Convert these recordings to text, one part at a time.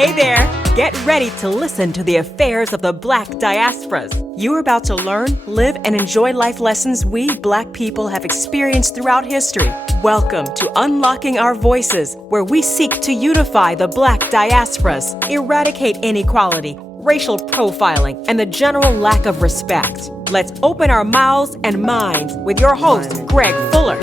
Hey there! Get ready to listen to the affairs of the Black diasporas. You're about to learn, live, and enjoy life lessons we Black people have experienced throughout history. Welcome to Unlocking Our Voices, where we seek to unify the Black diasporas, eradicate inequality, racial profiling, and the general lack of respect. Let's open our mouths and minds with your host, Greg Fuller.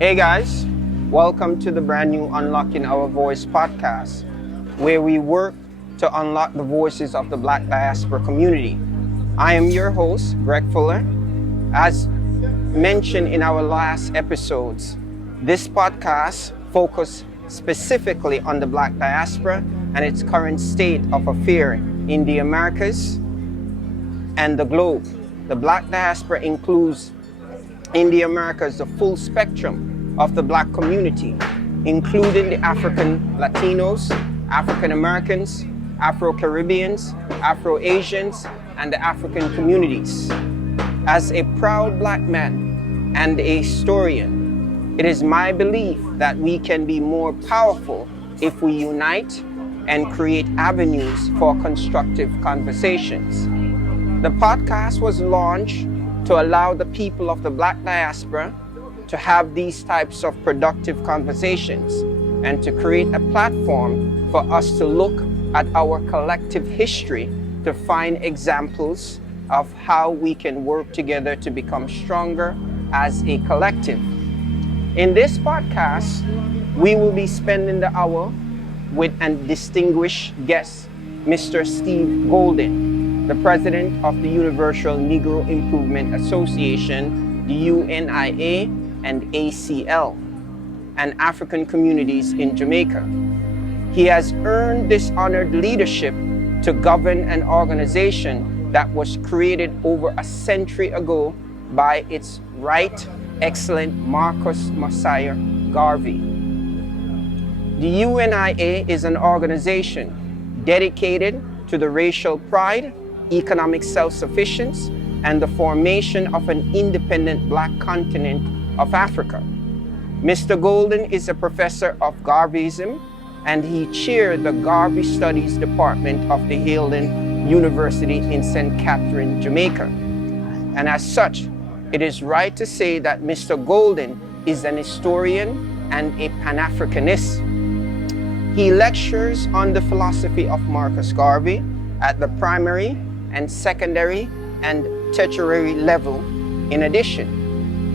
Hey guys, welcome to the brand new Unlocking Our Voice podcast, where we work to unlock the voices of the Black diaspora community. I am your host, Greg Fuller. As mentioned in our last episodes, this podcast focuses specifically on the Black diaspora and its current state of affairs in the Americas and the globe. The Black diaspora includes in the Americas the full spectrum of the Black community, including the African Latinos, African Americans, Afro-Caribbeans, Afro-Asians, and the African communities. As a proud Black man and a historian, it is my belief that we can be more powerful if we unite and create avenues for constructive conversations. The podcast was launched to allow the people of the Black diaspora to have these types of productive conversations and to create a platform for us to look at our collective history to find examples of how we can work together to become stronger as a collective. In this podcast, we will be spending the hour with a distinguished guest, Mr. Steve Golden, the president of the Universal Negro Improvement Association, the UNIA, and ACL, and African communities in Jamaica. He has earned this honored leadership to govern an organization that was created over a century ago by its right excellent Marcus Messiah Garvey. The UNIA is an organization dedicated to the racial pride, economic self-sufficiency, and the formation of an independent Black continent of Africa. Mr. Golden is a professor of Garveyism, and he chaired the Garvey Studies Department of the Hailing University in St. Catherine, Jamaica. And as such, it is right to say that Mr. Golden is an historian and a Pan-Africanist. He lectures on the philosophy of Marcus Garvey at the primary and secondary and tertiary level. In addition,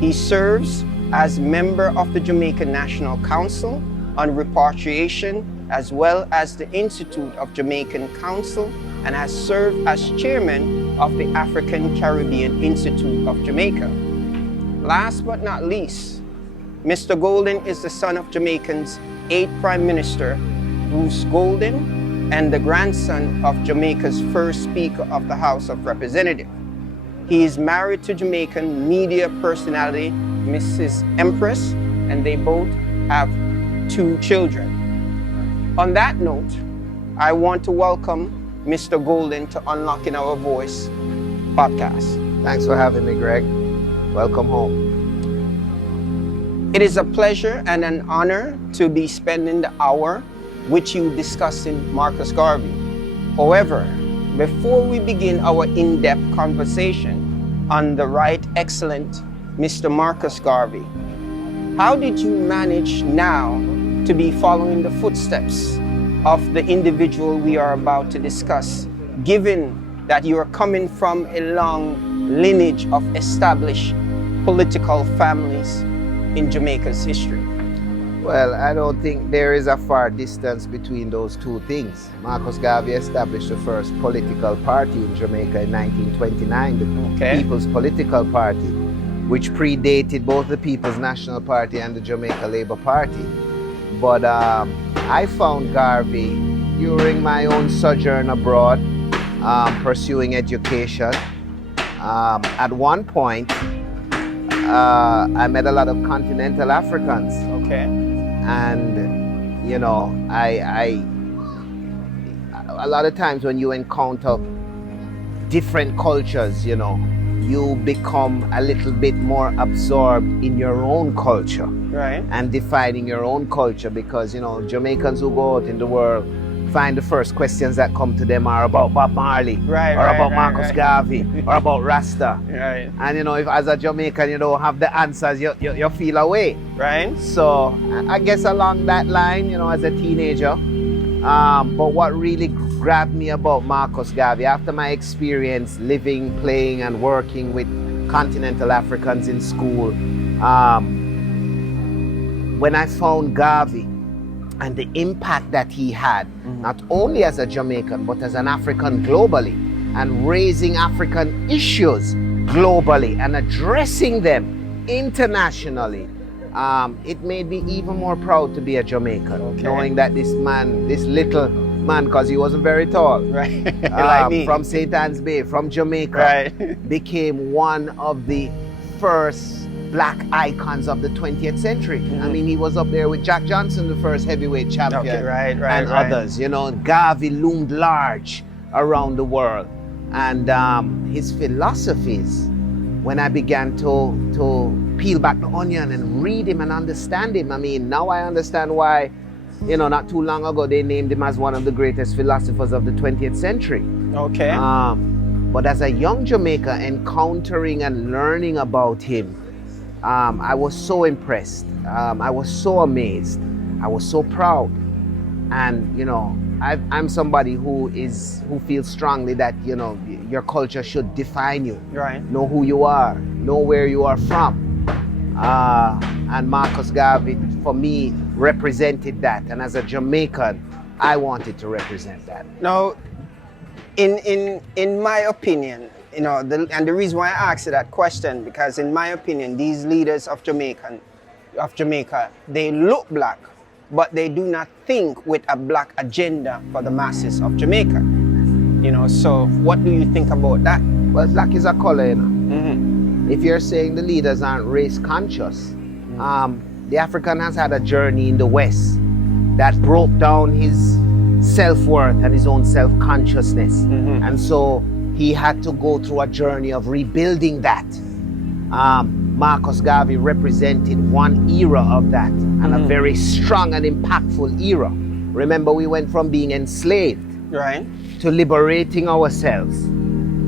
he serves as member of the Jamaican National Council on Repatriation, as well as the Institute of Jamaican Council, and has served as chairman of the African Caribbean Institute of Jamaica. Last but not least, Mr. Golden is the son of Jamaican's 8th Prime Minister, Bruce Golden, and the grandson of Jamaica's first Speaker of the House of Representatives. He is married to Jamaican media personality, Mrs. Empress, and they both have 2 children. On that note, I want to welcome Mr. Golden to Unlocking Our Voice podcast. Thanks for having me, Greg. Welcome home. It is a pleasure and an honor to be spending the hour with you discussing Marcus Garvey. However, before we begin our in-depth conversation on the right excellent Mr. Marcus Garvey, how did you manage now to be following the footsteps of the individual we are about to discuss, given that you are coming from a long lineage of established political families in Jamaica's history? Well, I don't think there is a far distance between those two things. Marcus Garvey established the first political party in Jamaica in 1929, the People's Political Party, which predated both the People's National Party and the Jamaica Labour Party. But I found Garvey during my own sojourn abroad, pursuing education. At one point, I met a lot of continental Africans. And, you know, I a lot of times when you encounter different cultures, you know, you become a little bit more absorbed in your own culture. Right. And defining your own culture, because, you know, Jamaicans who go out in the world find the first questions that come to them are about Bob Marley, about Marcus Garvey, or about Rasta. Right. And, you know, if as a Jamaican you don't have the answers, you feel away. Right. So I guess along that line, you know, as a teenager, but what really grabbed me about Marcus Garvey, after my experience living, playing, and working with continental Africans in school, when I found Garvey and the impact that he had, not only as a Jamaican, but as an African globally, and raising African issues globally and addressing them internationally, it made me even more proud to be a Jamaican, knowing that this man, this little man, because he wasn't very tall, like me, from St. Anne's Bay, from Jamaica, became one of the first black icons of the 20th century. I mean, he was up there with Jack Johnson, the first heavyweight champion, and others. You know, Garvey loomed large around the world, and his philosophies, when I began to peel back the onion and read him and understand him, I mean, now I understand why, you know, not too long ago they named him as one of the greatest philosophers of the 20th century. But as a young Jamaican, encountering and learning about him, I was so impressed. I was so amazed. I was so proud. And, you know, I'm somebody who feels strongly that, you know, your culture should define you. Know who you are. Know where you are from. And Marcus Garvey, for me, represented that. And as a Jamaican, I wanted to represent that. Now, in my opinion, you know, and the reason why I asked you that question, because in my opinion, these leaders of Jamaica, they look black, but they do not think with a black agenda for the masses of Jamaica. You know, so what do you think about that? Well, black is a color, you know. If you're saying the leaders aren't race conscious, the African has had a journey in the West that broke down his self-worth and his own self-consciousness. And so he had to go through a journey of rebuilding that. Marcus Garvey represented one era of that, and a very strong and impactful era. Remember, we went from being enslaved to liberating ourselves,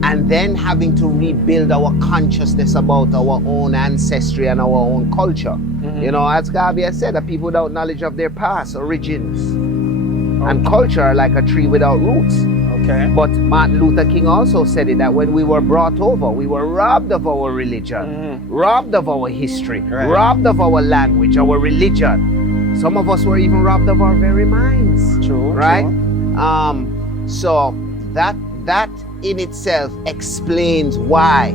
and then having to rebuild our consciousness about our own ancestry and our own culture. You know, as Garvey has said, that people without knowledge of their past origins and culture are like a tree without roots. But Martin Luther King also said it, that when we were brought over, we were robbed of our religion, robbed of our history, robbed of our language, our religion. Some of us were even robbed of our very minds. Right? So that in itself explains why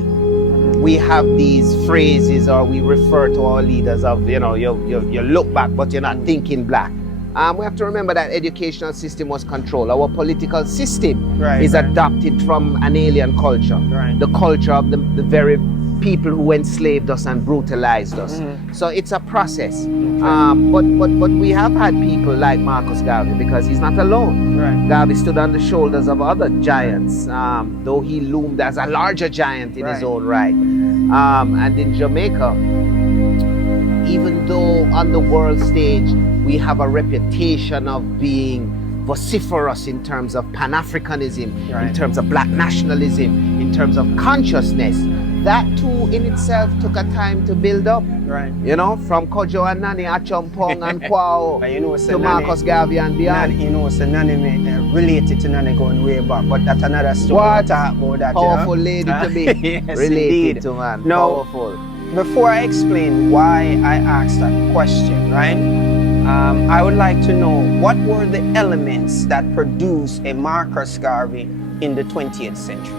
we have these phrases, or we refer to our leaders of, you know, you look back, but you're not thinking black. We have to remember that educational system was controlled. Our political system is adopted from an alien culture, the culture of the very people who enslaved us and brutalized us. So it's a process. But we have had people like Marcus Garvey, because he's not alone. Garvey stood on the shoulders of other giants, though he loomed as a larger giant in his own right. And in Jamaica, even though on the world stage we have a reputation of being vociferous in terms of Pan-Africanism, in terms of black nationalism, in terms of consciousness, that too in itself took a time to build up. You know, from Kojo and Nani, Achompong and Kwao, to Marcus Garvey and beyond. You know, so Nani related to Nani going way back, but that's another story. What about that, powerful lady to be related to, man. Now, powerful. Before I explain why I asked that question, I would like to know, what were the elements that produced a Marcus Garvey in the 20th century?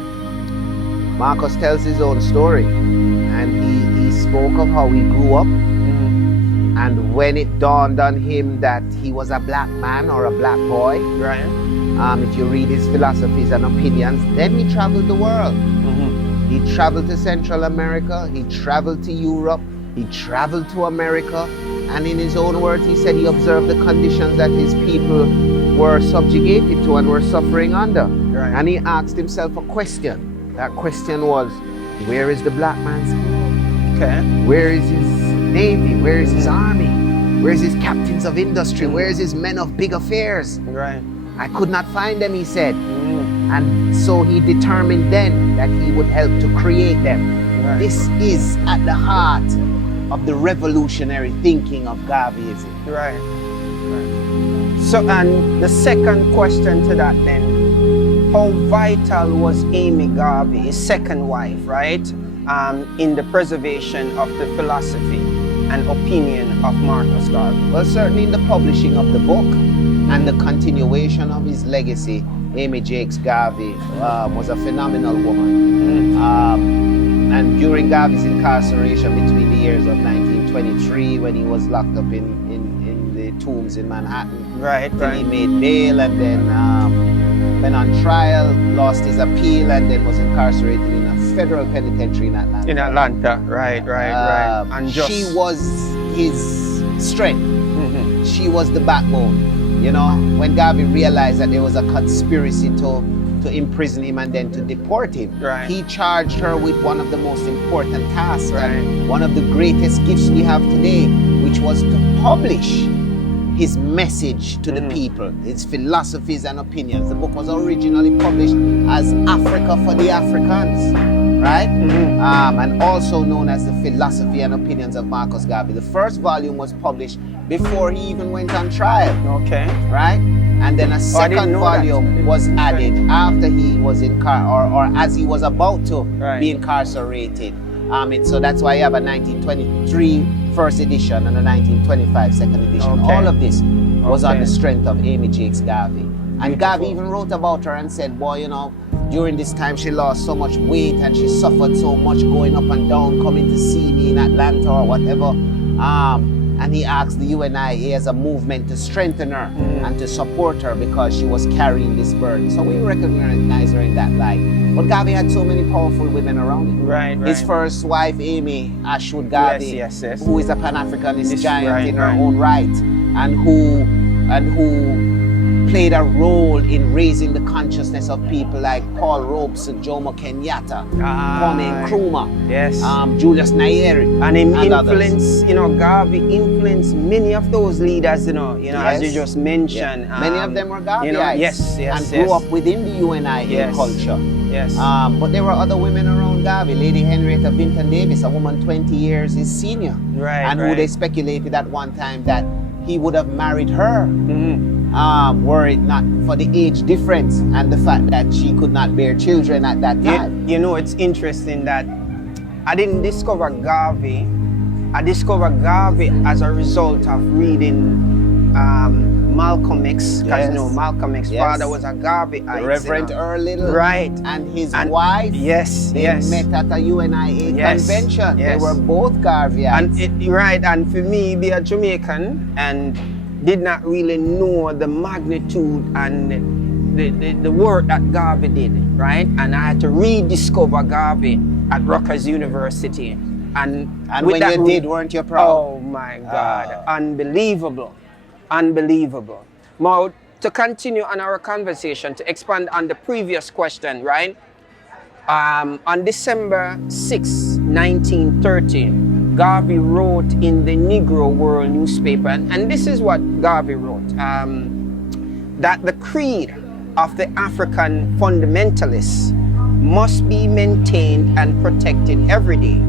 Marcus tells his own story, and he spoke of how he grew up, and when it dawned on him that he was a black man or a black boy, if you read his philosophies and opinions, then he traveled the world. He traveled to Central America, he traveled to Europe, he traveled to America, and in his own words, he said he observed the conditions that his people were subjugated to and were suffering under. And he asked himself a question. That question was, where is the black man's school? Okay. Where is his navy? Where is his army? Where is his captains of industry? Where is his men of big affairs? Right. I could not find them, he said. And so he determined then that he would help to create them. Right. This is at the heart of the revolutionary thinking of Garveyism. Right. So, and the second question to that then, how vital was Amy Garvey, his second wife, right, in the preservation of the philosophy and opinion of Marcus Garvey? Well, certainly in the publishing of the book and the continuation of his legacy, Amy Jakes Garvey was a phenomenal woman. And during Garvey's incarceration between the years of 1923, when he was locked up in the tombs in Manhattan, till he made bail, and then went on trial, lost his appeal, and then was incarcerated in a federal penitentiary in Atlanta. In Atlanta, right. And she was his strength. She was the backbone. You know, when Garvey realized that there was a conspiracy to imprison him and then to deport him, he charged her with one of the most important tasks, and one of the greatest gifts we have today, which was to publish his message to the people, his philosophies and opinions. The book was originally published as Africa for the Africans, right? And also known as the Philosophy and Opinions of Marcus Garvey. The first volume was published before he even went on trial. Okay. Right? And then a second volume was added after he was or as he was about to be incarcerated. So that's why you have a 1923 first edition and a 1925 second edition. All of this was on the strength of Amy Jakes Garvey. And Garvey even wrote about her and said, boy, you know, during this time she lost so much weight and she suffered so much going up and down, coming to see me in Atlanta or whatever. And he asked the UNIA as a movement to strengthen her and to support her because she was carrying this burden. So we recognize her in that light. But Garvey had so many powerful women around him. His first wife, Amy Ashwood Garvey, who is a Pan-Africanist giant in her own right, and who played a role in raising the consciousness of people like Paul Robeson, Jomo Kenyatta, Kwame Nkrumah, Julius Nyerere, and him influenced, you know, Garvey influenced many of those leaders, you know, as you just mentioned. Many of them were Garveyites, you know, and grew up within the UNIA culture. But there were other women around Garvey. Lady Henrietta Vinton Davis, a woman 20 years his senior, and who they speculated at one time that he would have married her were it not for the age difference and the fact that she could not bear children at that time. You know, it's interesting that I didn't discover Garvey. I discovered Garvey as a result of reading Malcolm X, because you know Malcolm X's father was a Garveyite. The Reverend Earl Little, and his wife. They met at a UNIA convention. They were both Garveyites. And and for me, be a Jamaican and did not really know the magnitude and the work that Garvey did, right? And I had to rediscover Garvey at Rutgers University. And when you did, weren't you proud? Oh my God, unbelievable. Unbelievable. Now, to continue on our conversation, to expand on the previous question, right? On December 6, 1930, Garvey wrote in the Negro World newspaper, and this is what Garvey wrote, that the creed of the African fundamentalists must be maintained and protected every day.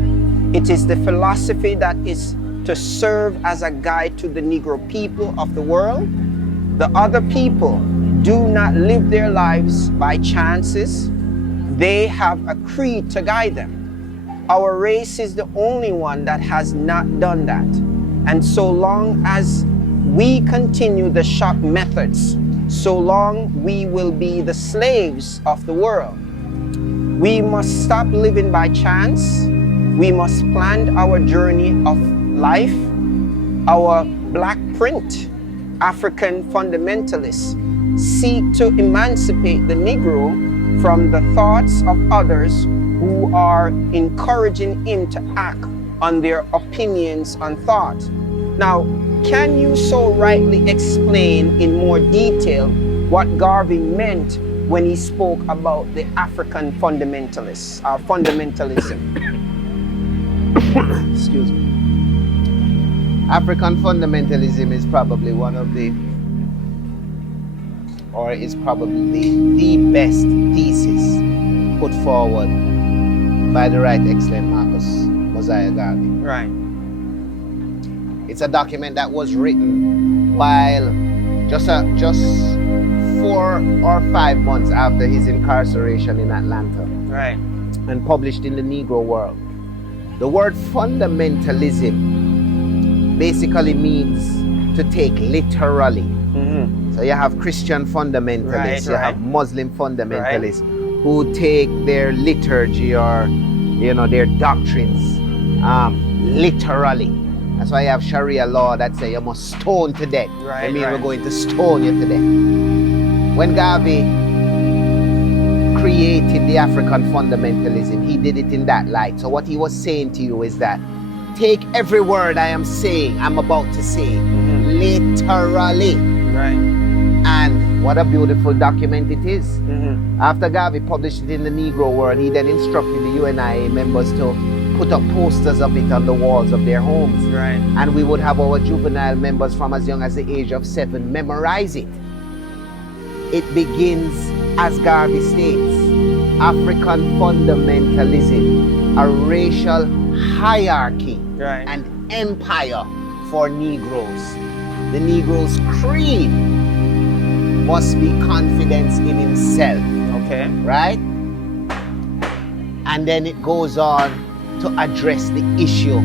It is the philosophy that is to serve as a guide to the Negro people of the world. The other people do not live their lives by chances. They have a creed to guide them. Our race is the only one that has not done that. And so long as we continue the shop methods, so long we will be the slaves of the world. We must stop living by chance. We must plan our journey of life. Our black print, African fundamentalists, seek to emancipate the Negro from the thoughts of others who are encouraging him to act on their opinions and thought. Now, can you so rightly explain in more detail what Garvey meant when he spoke about the African fundamentalists, fundamentalism. Excuse me. African fundamentalism is probably one of the, or is probably the best thesis put forward by the right excellent Marcus Mosiah Garvey. Right. It's a document that was written while just 4 or 5 months after his incarceration in Atlanta. Right. And published in the Negro World. The word fundamentalism basically means to take literally. So you have Christian fundamentalists, you have Muslim fundamentalists who take their liturgy or their doctrines literally. That's why you have Sharia law that say you must stone to death. I mean, we're going to stone you to death. When Garvey created the African fundamentalism, he did it in that light. So what he was saying to you is that take every word I'm about to say, literally. Right. And what a beautiful document it is. After Garvey published it in the Negro World, he then instructed the UNIA members to put up posters of it on the walls of their homes. Right. And we would have our juvenile members from as young as the age of 7 memorize it. It begins, as Garvey states, African fundamentalism, a racial hierarchy and empire for Negroes. The Negro's creed must be confidence in himself. Okay. Right? And then it goes on to address the issue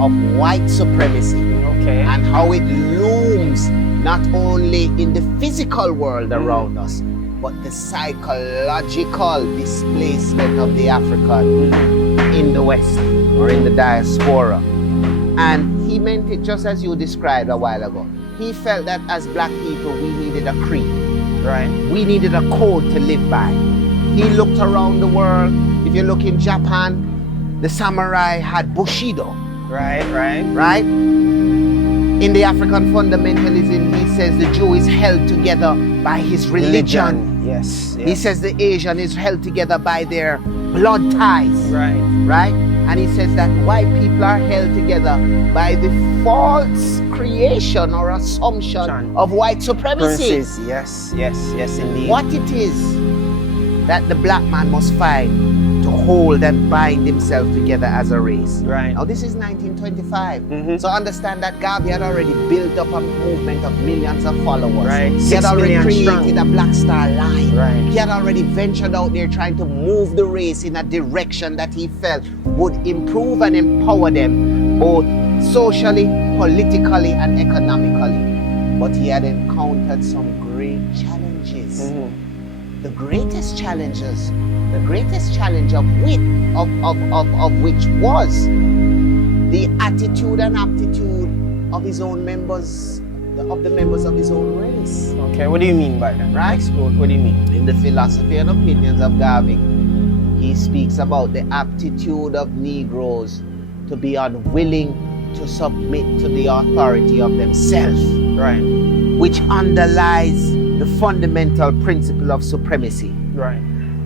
of white supremacy. Okay. And how it looms not only in the physical world around us, but the psychological displacement of the African in the West or in the diaspora. And he meant it just as you described a while ago. He felt that as black people, we needed a creed. Right. We needed a code to live by. He looked around the world. If you look in Japan, the samurai had Bushido. Right. In the African fundamentalism, he says the Jew is held together by his religion. Yes. He says the Asian is held together by their blood ties. Right? And he says that white people are held together by the false creation or assumption of white supremacy. Yes, indeed. What it is that the black man must find to hold and bind himself together as a race. Right. Now this is 1925. So understand that Garvey had already built up a movement of millions of followers. Right. He had already created a Black Star Line. Right. He had already ventured out there trying to move the race in a direction that he felt would improve and empower them both socially, politically, and economically. But he had encountered some great challenges. The greatest challenge of which was the attitude and aptitude of his own members, of the members of his own race. Okay, what do you mean by that? Right? What do you mean? In the Philosophy and Opinions of Garvey, he speaks about the aptitude of Negroes to be unwilling to submit to the authority of themselves. Right. Which underlies the fundamental principle of supremacy. Right.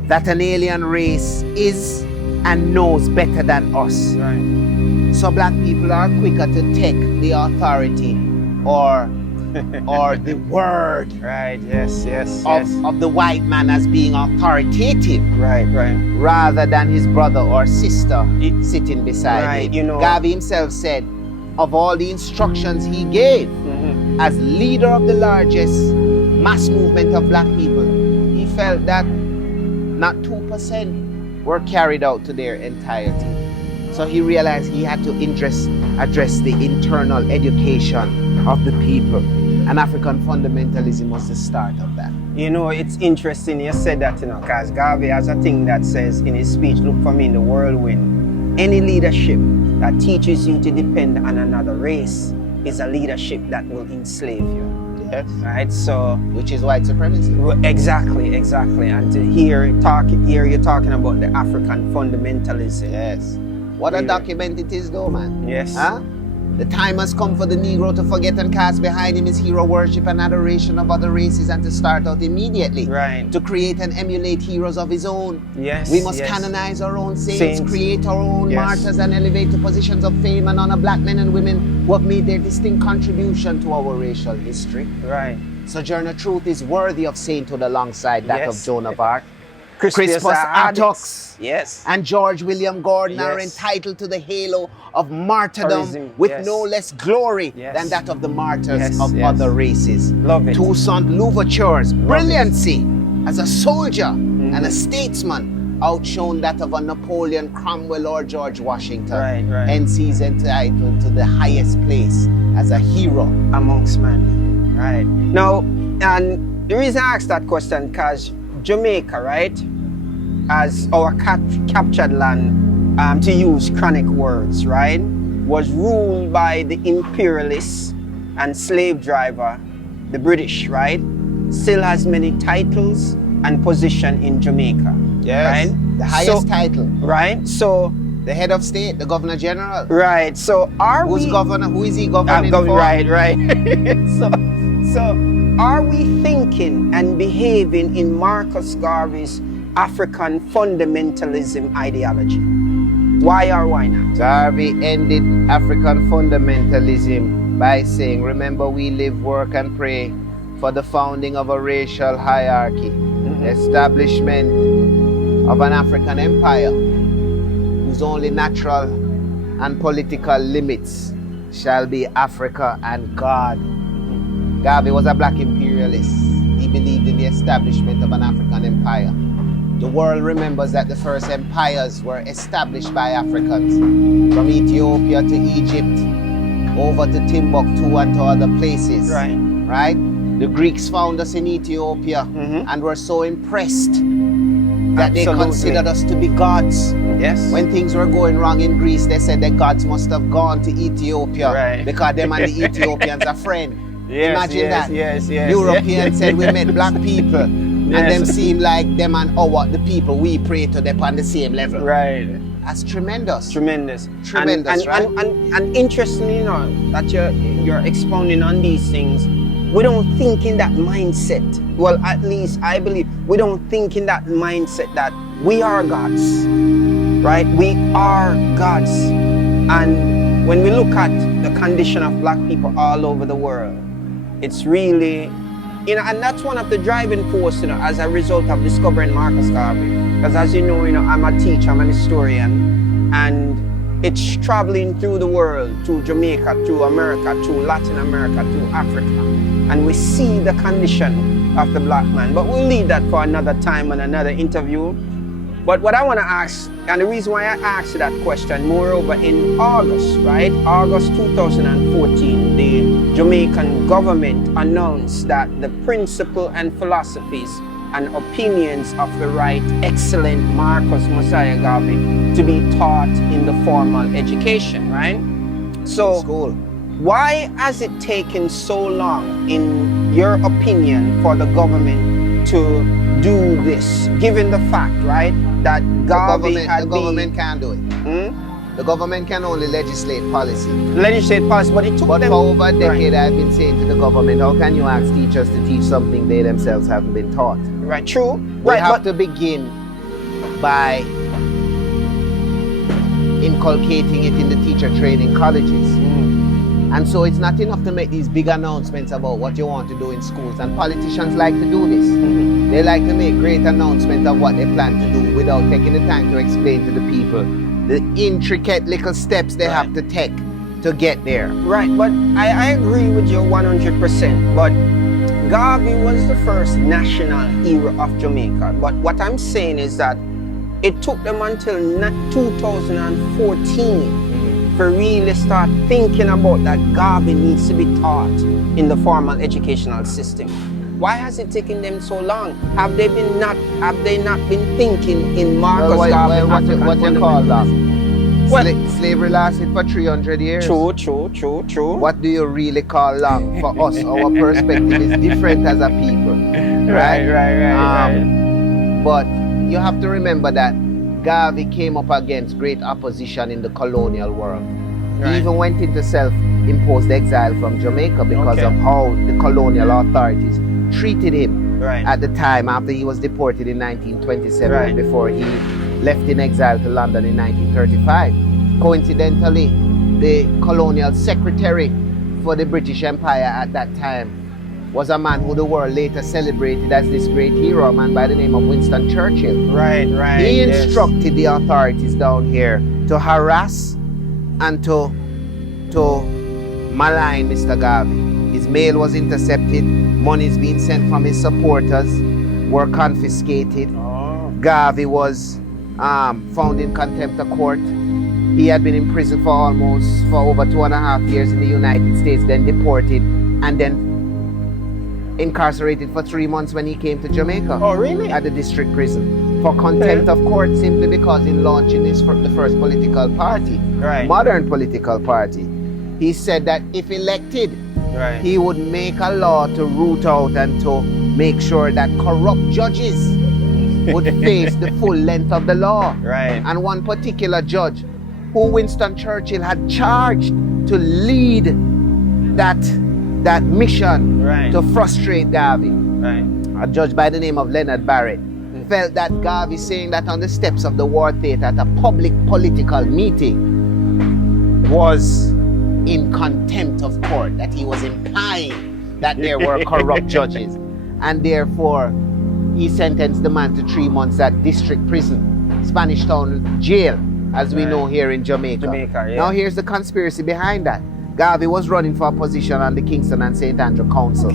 That an alien race is and knows better than us. Right. So black people are quicker to take the authority or the word of the white man as being authoritative. Right. Rather than his brother or sister sitting beside him. Garvey himself said, of all the instructions he gave as leader of the largest mass movement of black people, he felt that not 2% were carried out to their entirety. So he realized he had to address the internal education of the people. And African fundamentalism was the start of that. It's interesting you said that, because Garvey has a thing that says in his speech, look for me in the whirlwind. Any leadership that teaches you to depend on another race is a leadership that will enslave you. Yes. Right? So, which is white supremacy. Exactly. And to hear you talking about the African fundamentalism. Yes. What a document it is though, man. Yes. Huh? The time has come for the Negro to forget and cast behind him his hero worship and adoration of other races and to start out immediately. Right. To create and emulate heroes of his own. Yes. We must yes. canonize our own saints, create our own Yes. martyrs, and elevate to positions of fame and honor black men and women who have made their distinct contribution to our racial history. Right. Sojourner Truth is worthy of sainthood alongside that Yes. of Joan of Arc. Crispus Attucks Yes. and George William Gordon are Yes. entitled to the halo of martyrdom Tourism, with yes. no less glory Yes. than that of the martyrs Yes, of yes. other races. Love it. Toussaint Louverture's brilliancy as a soldier and a statesman outshone that of a Napoleon, Cromwell, or George Washington. Right, right. Hence he's entitled to the highest place as a hero. Amongst man. Right. Now, and the reason I asked that question, because Jamaica, right, as our captured land, to use chronic words, right, was ruled by the imperialists and slave driver, the British, right, still has many titles and position in Jamaica. Yes. Right? The highest title. Right? So, the head of state, the governor general. Right. So who is he governing for? Right. so are we thinking and behaving in Marcus Garvey's African fundamentalism ideology? Why or why not? Garvey ended African fundamentalism by saying, remember, we live, work, and pray for the founding of a racial hierarchy, the establishment of an African empire whose only natural and political limits shall be Africa and God. Garvey was a black imperialist. He believed in the establishment of an African empire. The world remembers that the first empires were established by Africans, from Ethiopia to Egypt, over to Timbuktu and to other places. Right? The Greeks found us in Ethiopia and were so impressed that they considered us to be gods. Yes. When things were going wrong in Greece, they said the gods must have gone to Ethiopia because them and the Ethiopians are friends. Imagine that. Europeans said we met black people and them seem like them and the people we pray to them on the same level. Right. That's tremendous. Tremendous, right? And interestingly, you know, that you're expounding on these things, we don't think in that mindset. Well, at least I believe we don't think in that mindset that we are gods, right? We are gods. And when we look at the condition of black people all over the world, it's really, you know, and that's one of the driving forces, you know, as a result of discovering Marcus Garvey. Because as you know, I'm a teacher, I'm an historian, and it's traveling through the world, to Jamaica, to America, to Latin America, to Africa. And we see the condition of the black man. But we'll leave that for another time and another interview. But what I want to ask, and the reason why I asked that question, moreover, in August, right? August 2014, the Jamaican government announced that the principle and philosophies and opinions of the right excellent Marcus Mosiah Garvey to be taught in the formal education, right? So, school. Why has it taken so long, in your opinion, for the government to do this, given the fact, right, that Garvey the government can't do it. The government can only legislate policy. Legislate policy, but it took But them... for over a decade, I've been saying to the government, how can you ask teachers to teach something they themselves haven't been taught? Right, true. We have to begin by inculcating it in the teacher training colleges. And so it's not enough to make these big announcements about what you want to do in schools. And politicians like to do this. They like to make great announcements of what they plan to do without taking the time to explain to the people the intricate little steps they have to take to get there. Right, but I agree with you 100%. But Garvey was the first national hero of Jamaica. But what I'm saying is that it took them until 2014 to really start thinking about that Garvey needs to be taught in the formal educational system. Why has it taken them so long? Have they not been thinking in Marcus Garvey? What you call that? Slavery lasted for 300 years. True. What do you really call long? For us, our perspective is different as a people. Right. But you have to remember that Garvey came up against great opposition in the colonial world. He even went into self-imposed exile from Jamaica because of how the colonial authorities treated him at the time after he was deported in 1927 before he left in exile to London in 1935. Coincidentally, the colonial secretary for the British Empire at that time was a man who the world later celebrated as this great hero, a man by the name of Winston Churchill. He instructed the authorities down here to harass and to malign Mr. Garvey. His mail was intercepted, monies being sent from his supporters were confiscated. Garvey was found in contempt of court. He had been in prison for over 2.5 years in the United States, then deported, and then incarcerated for 3 months when he came to Jamaica. Oh, really? At the district prison for contempt of court, simply because in launching the first political party, modern political party, he said that if elected, he would make a law to root out and to make sure that corrupt judges would face the full length of the law. And one particular judge who Winston Churchill had charged to lead that mission to frustrate Garvey. A judge by the name of Leonard Barrett felt that Garvey saying that on the steps of the War Theatre at a public political meeting was in contempt of court, that he was implying that there were corrupt judges, and therefore he sentenced the man to 3 months at district prison, Spanish Town jail, as we know here in Jamaica. Now here's the conspiracy behind that. Garvey was running for a position on the Kingston and St. Andrew Council.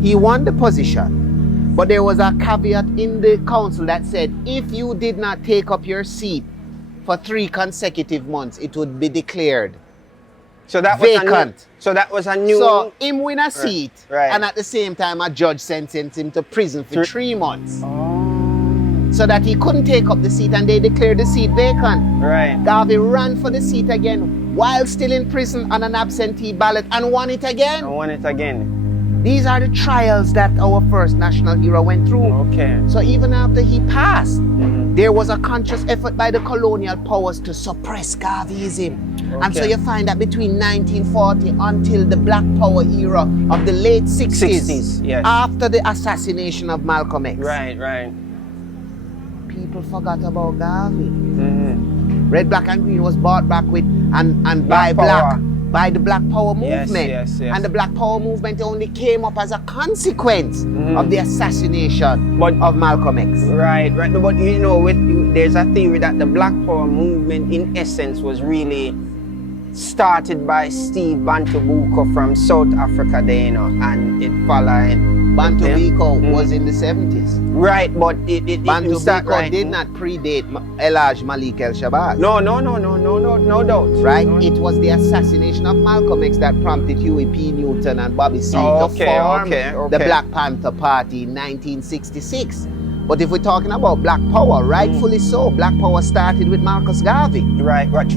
He won the position, but there was a caveat in the council that said if you did not take up your seat for 3 consecutive months, it would be declared vacant. So that was a new... So him win a seat, and at the same time a judge sentenced him to prison for 3 months. So that he couldn't take up the seat, and they declared the seat vacant. Garvey ran for the seat again while still in prison on an absentee ballot and won it again. These are the trials that our first national hero went through. So even after he passed, there was a conscious effort by the colonial powers to suppress Garveyism. And so you find that between 1940 until the Black Power era of the late 60s, after the assassination of Malcolm X, people forgot about Garvey. Red, black, and green was bought back with and by the Black Power movement. And the Black Power movement only came up as a consequence of the assassination of Malcolm X. But you know, there's a theory that the Black Power movement in essence was really started by Steve Bantu Biko from South Africa there, you know, and it followed. Bantu Biko was in the 70s. But Bantu Biko did not predate Elijah Malik El-Shabazz. No doubt. It was the assassination of Malcolm X that prompted Huey P. Newton and Bobby Seale to form the Black Panther Party in 1966. But if we're talking about Black Power, rightfully so, Black Power started with Marcus Garvey.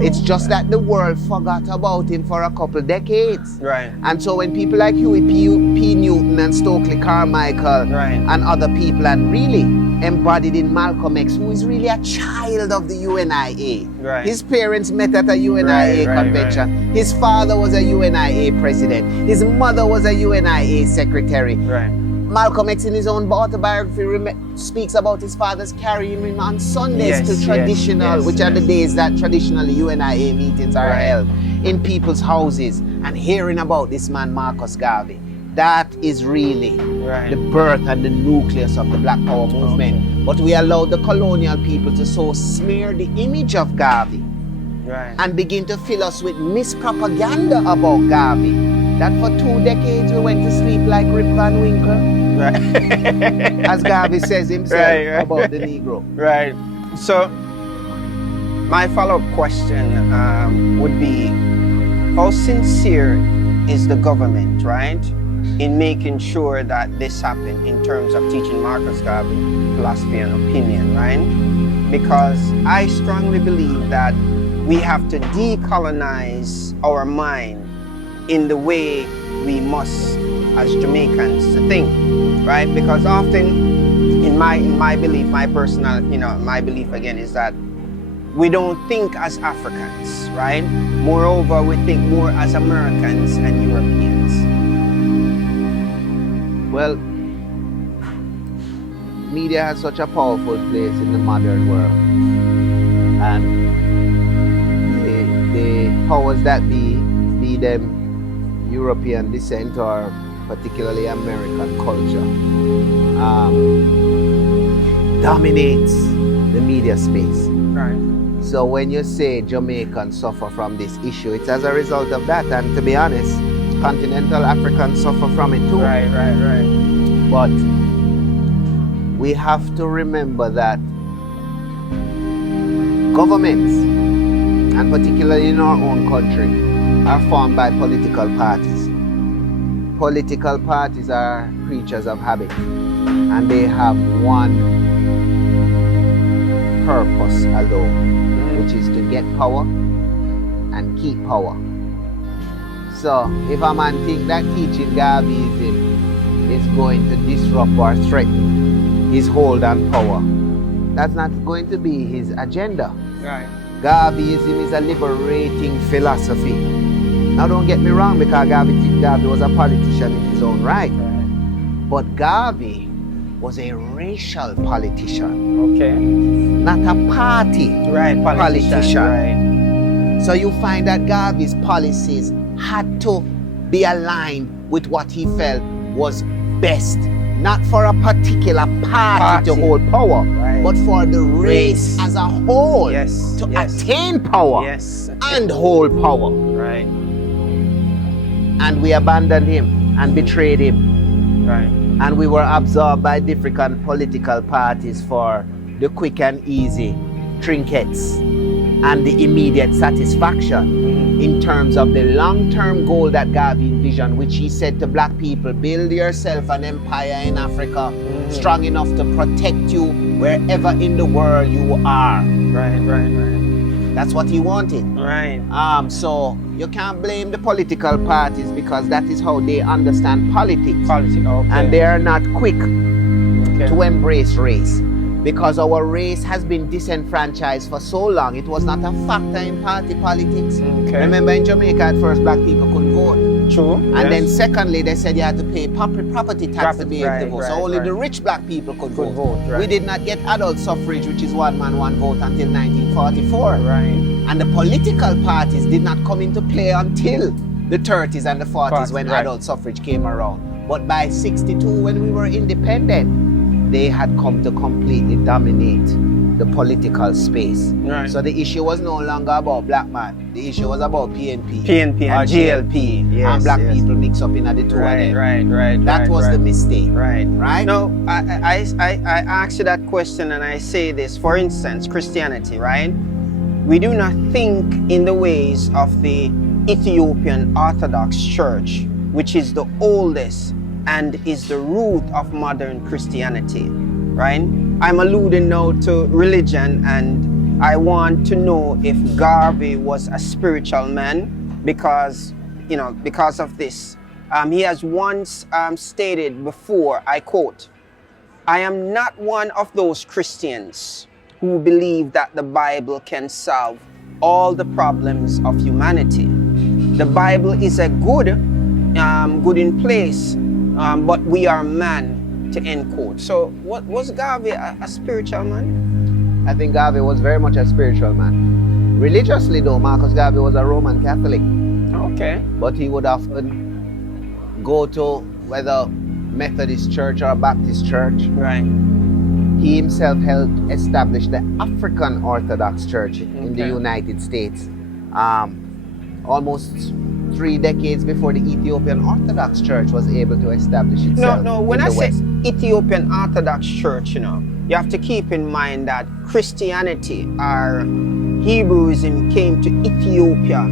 It's just that the world forgot about him for a couple decades. And so when people like Huey P. Newton and Stokely Carmichael and other people, and really embodied in Malcolm X, who is really a child of the UNIA. His parents met at a UNIA convention. His father was a UNIA president. His mother was a UNIA secretary. Malcolm X in his own autobiography speaks about his father's carrying him on Sundays to traditional, which are the days that traditionally UNIA meetings are held in people's houses, and hearing about this man Marcus Garvey. That is really the birth and the nucleus of the Black Power movement. But we allowed the colonial people to so smear the image of Garvey and begin to fill us with mispropaganda about Garvey, that for 2 decades we went to sleep like Rip Van Winkle. As Garvey says himself about the Negro. So my follow-up question would be, how sincere is the government, in making sure that this happened in terms of teaching Marcus Garvey philosophy and opinion, Because I strongly believe that we have to decolonize our mind in the way we must as Jamaicans to think, Because often in my belief, my personal, my belief again is that we don't think as Africans, right? Moreover, we think more as Americans and Europeans. Well, media has such a powerful place in the modern world. And the powers that be them European descent or particularly American culture, dominates the media space. Right. So when you say Jamaicans suffer from this issue, it's as a result of that. And to be honest, continental Africans suffer from it too. Right. But we have to remember that governments, and particularly in our own country, are formed by political parties. Political parties are creatures of habit, and they have one purpose alone, which is to get power and keep power. So if a man thinks that teaching Garveyism is going to disrupt or threaten his hold on power, that's not going to be his agenda. Right. Garveyism is a liberating philosophy. Now don't get me wrong, because Garvey was a politician in his own right. But Garvey was a racial politician. Okay. Not a party politician. Right. So you find that Garvey's policies had to be aligned with what he felt was best. Not for a particular party to hold power, but for the race as a whole to attain power and hold power. Right. And we abandoned him and betrayed him. Right. And we were absorbed by different political parties for the quick and easy trinkets and the immediate satisfaction in terms of the long-term goal that Garvey envisioned, which he said to black people: build yourself an empire in Africa strong enough to protect you wherever in the world you are. Right. That's what he wanted. Right. So you can't blame the political parties, because that is how they understand politics. Okay. And they are not quick to embrace race, because our race has been disenfranchised for so long. It was not a factor in party politics. Okay. Remember, in Jamaica at first black people couldn't vote. True. And then secondly, they said you had to pay property tax to be able to vote. So only the rich black people could vote. Right. We did not get adult suffrage, which is one man, one vote, until 1944. Right. And the political parties did not come into play until the 30s and the 40s when adult suffrage came around. But by 62, when we were independent, they had come to completely dominate the political space. Right. So the issue was no longer about black man. The issue was about PNP. PNP and GLP. Yes, and black people mix up in the two of them. Right. That was the mistake. Right. No, I asked you that question, and I say this. For instance, Christianity, right? We do not think in the ways of the Ethiopian Orthodox Church, which is the oldest and is the root of modern Christianity, right? I'm alluding now to religion, and I want to know if Garvey was a spiritual man, because of this. He has once stated before, I quote, "I am not one of those Christians who believe that the Bible can solve all the problems of humanity. The Bible is a good in place, but we are man," to end quote. So was Garvey a spiritual man? I think Garvey was very much a spiritual man. Religiously though, Marcus Garvey was a Roman Catholic. Okay. But he would often go to whether Methodist church or Baptist church. Right. He himself helped establish the African Orthodox Church in the United States. Almost 3 decades before the Ethiopian Orthodox Church was able to establish itself. No, when I say West. Ethiopian Orthodox Church, you have to keep in mind that Christianity or Hebrewism came to Ethiopia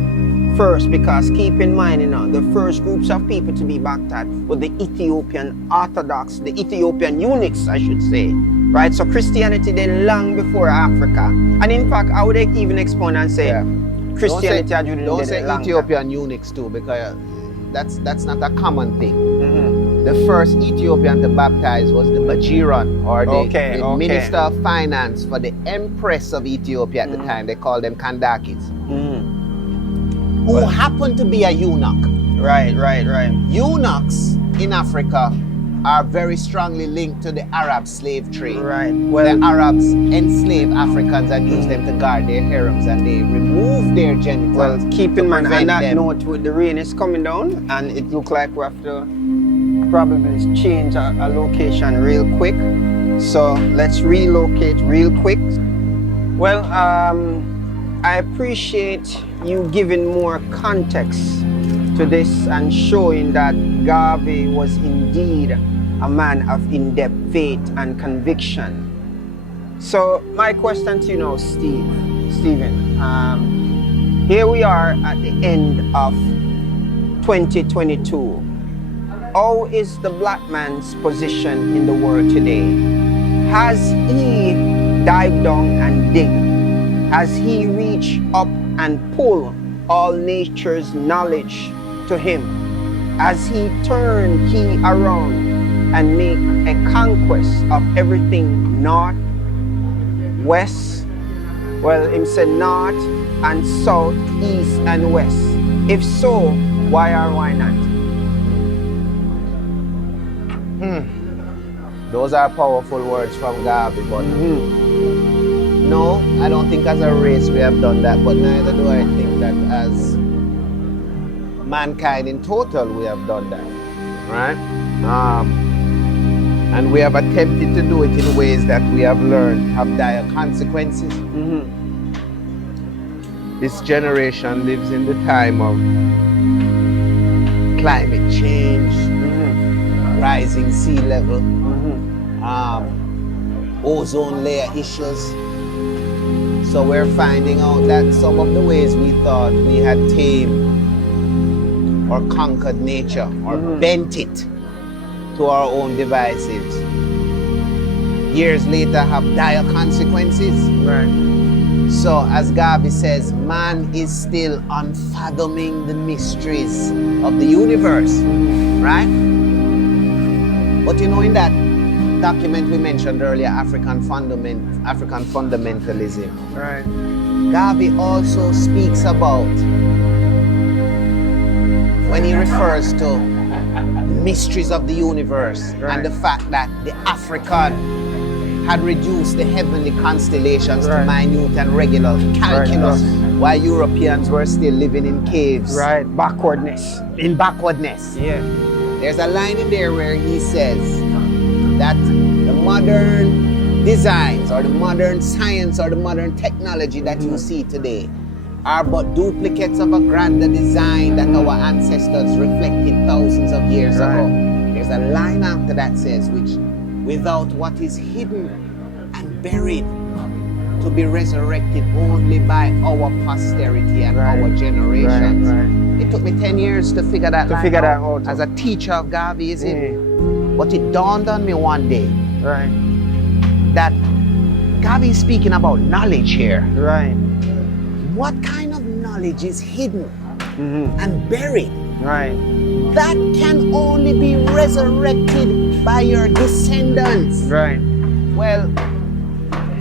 first, because keep in mind, the first groups of people to be baptized were the Ethiopian Orthodox, the Ethiopian eunuchs, I should say, right? So Christianity then long before Africa. And in fact, I would even expound and say, Christianity don't say Ethiopian eunuchs too, because that's not a common thing. the first Ethiopian to baptize was the Bajiran, or the Minister of Finance for the Empress of Ethiopia at the time. They called them Kandakis. Who happened to be a eunuch. Right. Eunuchs in Africa are very strongly linked to the Arab slave trade. Right. Well, the Arabs enslaved Africans and used them to guard their harems, and they removed their genitals. Well, keep in mind, on that note, with the rain is coming down, and it looks like we have to probably change a location real quick. So let's relocate real quick. Well, I appreciate you giving more context to this and showing that Garvey was indeed a man of in-depth faith and conviction. So my question to you now, Stephen, here we are at the end of 2022. How is the black man's position in the world today? Has he dived down and dig? Has he reached up and pulled all nature's knowledge to him? Has he turned key around and make a conquest of everything north, west? Well, him said north and south, east and west. If so, why or why not? Those are powerful words from Garvey, but no, I don't think as a race we have done that, but neither do I think that as mankind in total we have done that, right? And we have attempted to do it in ways that we have learned have dire consequences. This generation lives in the time of climate change, rising sea level, ozone layer issues. So we're finding out that some of the ways we thought we had tamed or conquered nature or bent it to our own devices, years later have dire consequences. Right. So as Garvey says, man is still unfathoming the mysteries of the universe, right? But you know, in that document we mentioned earlier, African fundamentalism, right, Garvey also speaks about, when he refers to the mysteries of the universe, and the fact that the African had reduced the heavenly constellations to minute and regular calculus, while Europeans were still living in caves. Right, backwardness. In backwardness. Yeah. There's a line in there where he says that the modern designs or the modern science or the modern technology that you see today are but duplicates of a grander design that our ancestors reflected thousands of years ago. There's a line after that says, which without what is hidden and buried to be resurrected only by our posterity and our generations. It took me 10 years to figure that out. As a teacher of Garveyism. But it dawned on me one day that Garvey is speaking about knowledge here. What kind of knowledge is hidden and buried? That can only be resurrected by your descendants. Well,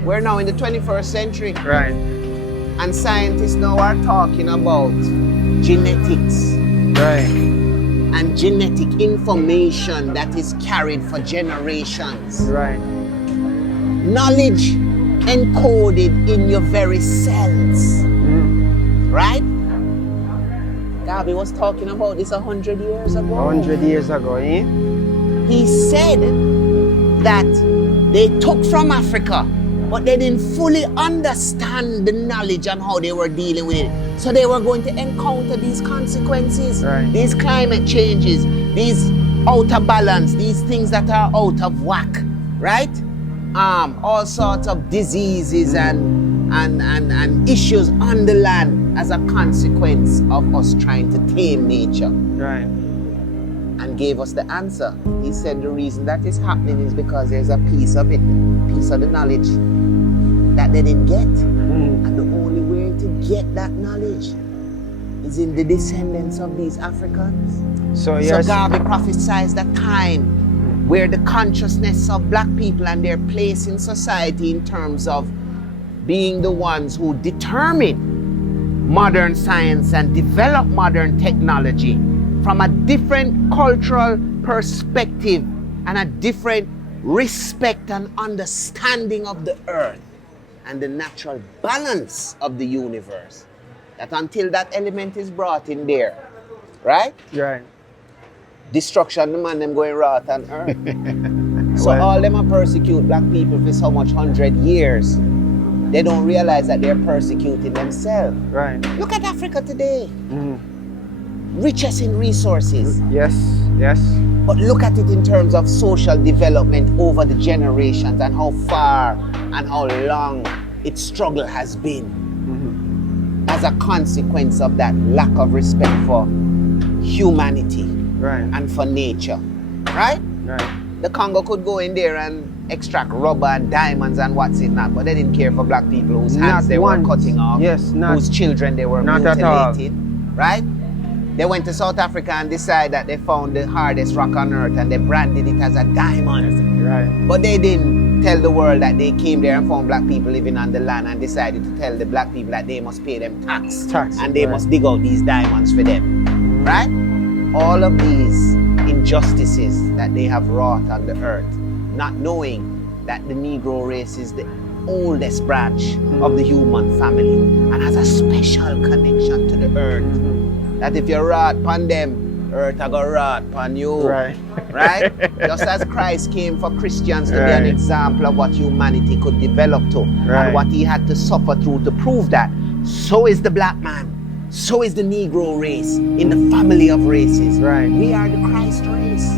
we're now in the 21st century. And scientists now are talking about genetics. And genetic information that is carried for generations. Knowledge encoded in your very cells. Right? Garvey was talking about this 100 years ago. 100 years ago, eh? He said that they took from Africa, but they didn't fully understand the knowledge and how they were dealing with it. So they were going to encounter these consequences, these climate changes, these out of balance, these things that are out of whack, right? All sorts of diseases and issues on the land as a consequence of us trying to tame nature. And gave us the answer. He said the reason that is happening is because there's a piece of it, piece of the knowledge that they didn't get. And the only way to get that knowledge is in the descendants of these Africans. So Garvey prophesies the time where the consciousness of black people and their place in society in terms of being the ones who determine modern science and develop modern technology from a different cultural perspective and a different respect and understanding of the earth and the natural balance of the universe. That until that element is brought in there, right? Right. Destruction, the man them going rot on earth. So all them are persecute black people for so much 100 years. They don't realize that they're persecuting themselves. Right. Look at Africa today. Richest in resources. Yes, yes. But look at it in terms of social development over the generations and how far and how long its struggle has been. As a consequence of that lack of respect for humanity. Right. And for nature, right? Right. The Congo could go in there and extract rubber and diamonds and what's it not, but they didn't care for black people whose hands they were cutting off, whose children they were mutilated, right? They went to South Africa and decided that they found the hardest rock on earth and they branded it as a diamond. Right. But they didn't tell the world that they came there and found black people living on the land and decided to tell the black people that they must pay them tax and they must dig out these diamonds for them, right? All of these injustices that they have wrought on the earth, not knowing that the Negro race is the oldest branch of the human family and has a special connection to the earth. That if you rot upon them, earth are gonna rot upon you. Right. Right? Just as Christ came for Christians to be an example of what humanity could develop to and what he had to suffer through to prove that, so is the black man. So is the Negro race in the family of races. Right. We are the Christ race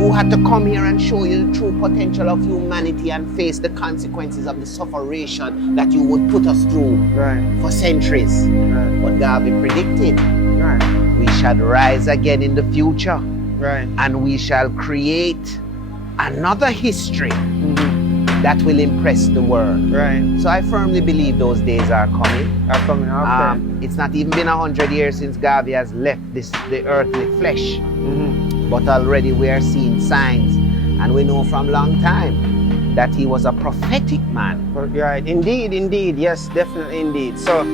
who had to come here and show you the true potential of humanity and face the consequences of the sufferation that you would put us through for centuries. What Garvey predicted. We shall rise again in the future. And we shall create another history that will impress the world. So I firmly believe those days are coming. It's not even been 100 years since Garvey has left the earthly flesh. But already we are seeing signs, and we know from long time that he was a prophetic man. Right, indeed, yes, definitely indeed. So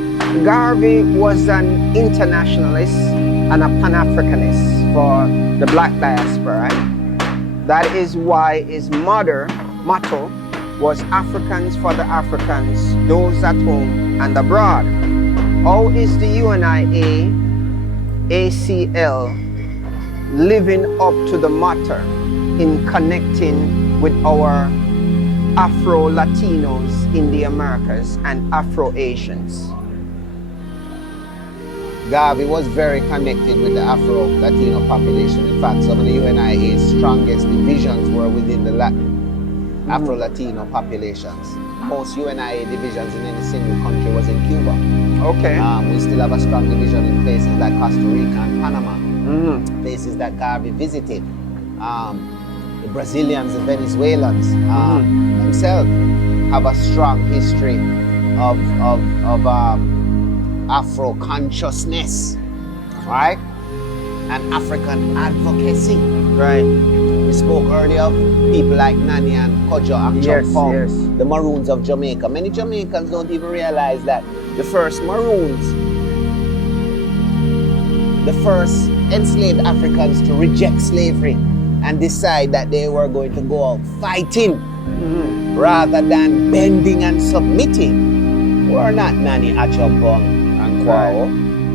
Garvey was an internationalist and a Pan-Africanist for the black diaspora, right? That is why his motto was Africans for the Africans, those at home and abroad. How is the UNIA, ACL, living up to the motto in connecting with our Afro-Latinos in the Americas and Afro-Asians? Garvey was very connected with the Afro-Latino population. In fact, some of the UNIA's strongest divisions were within the Afro-Latino populations. Most UNIA divisions in any single country was in Cuba. Okay. We still have a strong division in places like Costa Rica and Panama, places that Garvey visited. The Brazilians, the Venezuelans themselves have a strong history of Afro-consciousness, right? And African advocacy. Right. We spoke earlier of people like Nani and Kojo Akchom, the Maroons of Jamaica. Many Jamaicans don't even realize that the first Maroons, the first enslaved Africans to reject slavery and decide that they were going to go out fighting rather than bending and submitting were not Nani Achompong and Kwao.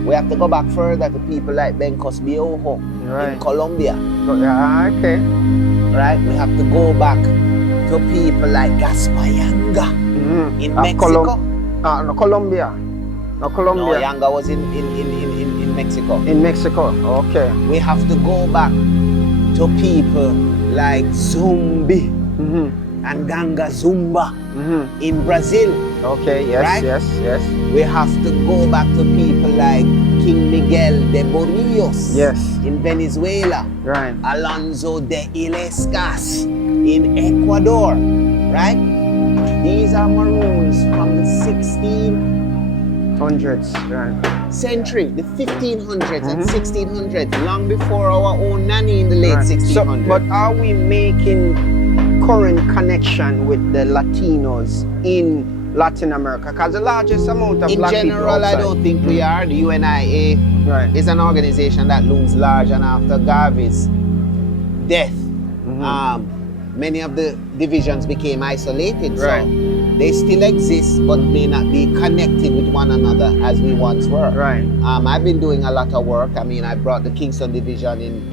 We have to go back further to people like Ben Cosbioho in Colombia. Okay. Right? We have to go back to people like Gaspar Yanga in Mexico. Colombia. No, Yanga was in Mexico. In Mexico, okay. We have to go back to people like Zumbi and Ganga Zumba in Brazil. Okay, yes, right? yes. We have to go back to people like King Miguel de Borillos in Venezuela. Right. Alonso de Illescas in Ecuador. Right? These are Maroons from the 1600s. Right. century, the 1500s and 1600s, long before our own nanny in the late 1600s. So, but are we making current connection with the Latinos in Latin America? Because the largest amount of black people in general, I don't think we are. The UNIA is an organization that looms large, and after Garvey's death, many of the divisions became isolated. So they still exist, but may not be connected with one another as we once were. I've been doing a lot of work. I mean, I brought the Kingston division in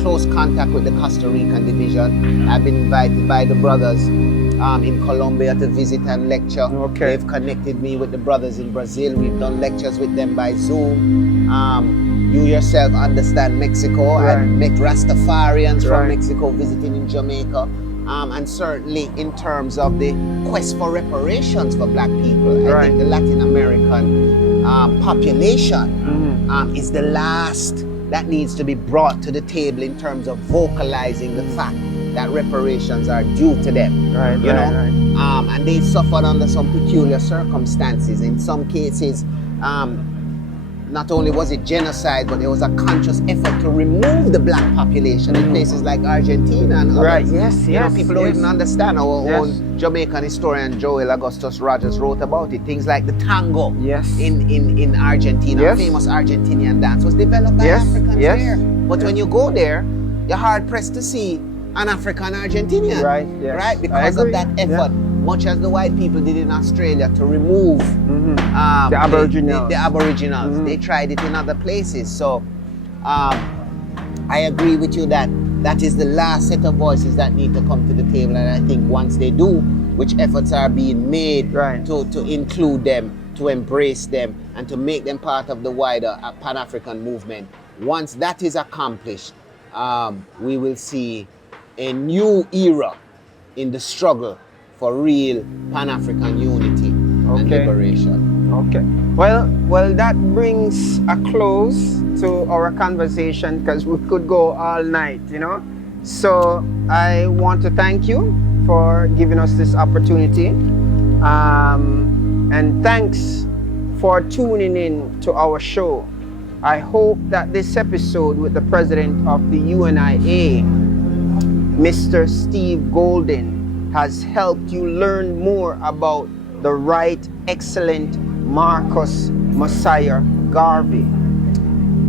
close contact with the Costa Rican division. I've been invited by the brothers in Colombia to visit and lecture. They've connected me with the brothers in Brazil. We've done lectures with them by Zoom. You yourself understand Mexico. I met Rastafarians from Mexico visiting in Jamaica. And certainly in terms of the quest for reparations for black people, I think the Latin American population is the last that needs to be brought to the table in terms of vocalizing the fact that reparations are due to them. You know? And they suffered under some peculiar circumstances. In some cases, not only was it genocide, but there was a conscious effort to remove the black population in places like Argentina and others. You know, people don't even understand. Our own Jamaican historian Joel Augustus Rogers wrote about it. Things like the tango in Argentina, famous Argentinian dance, was developed by Africans there. But when you go there, you're hard pressed to see an African Argentinian, right? Because of that effort, much as the white people did in Australia to remove the Aboriginals. They tried it in other places. So I agree with you that that is the last set of voices that need to come to the table. And I think once they do, which efforts are being made to include them, to embrace them, and to make them part of the wider Pan-African movement, once that is accomplished, we will see a new era in the struggle for real Pan-African unity and liberation. Well, that brings a close to our conversation, because we could go all night, you know. So I want to thank you for giving us this opportunity, and thanks for tuning in to our show. I hope that this episode with the president of the UNIA, Mr. Steve Golden, has helped you learn more about the right excellent Marcus Messiah Garvey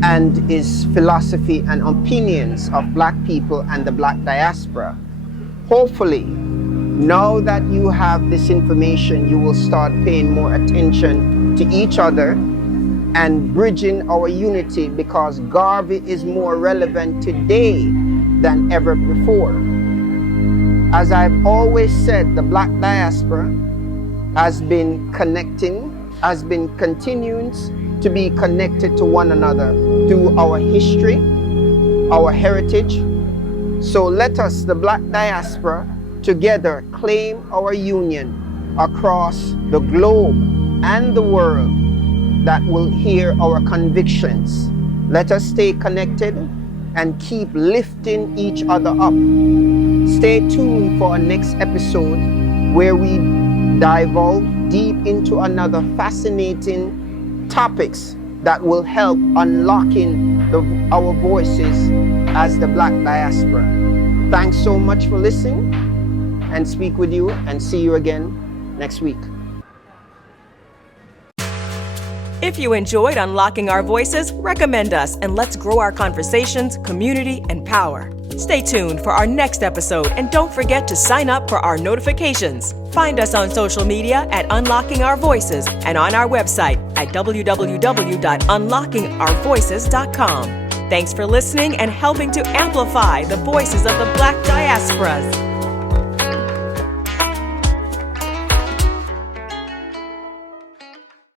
and his philosophy and opinions of black people and the black diaspora. Hopefully, now that you have this information, you will start paying more attention to each other and bridging our unity, because Garvey is more relevant today than ever before. As I've always said, the black diaspora has been continuing to be connected to one another through our history, our heritage. So let us, the black diaspora, together claim our union across the globe and the world that will hear our convictions. Let us stay connected and keep lifting each other up. Stay tuned for our next episode, where we divulge deep into another fascinating topics that will help unlocking our voices as the black diaspora. Thanks so much for listening, and speak with you and see you again next week. If you enjoyed Unlocking Our Voices, recommend us and let's grow our conversations, community, and power. Stay tuned for our next episode, and don't forget to sign up for our notifications. Find us on social media at Unlocking Our Voices and on our website at www.unlockingourvoices.com. Thanks for listening and helping to amplify the voices of the black diasporas.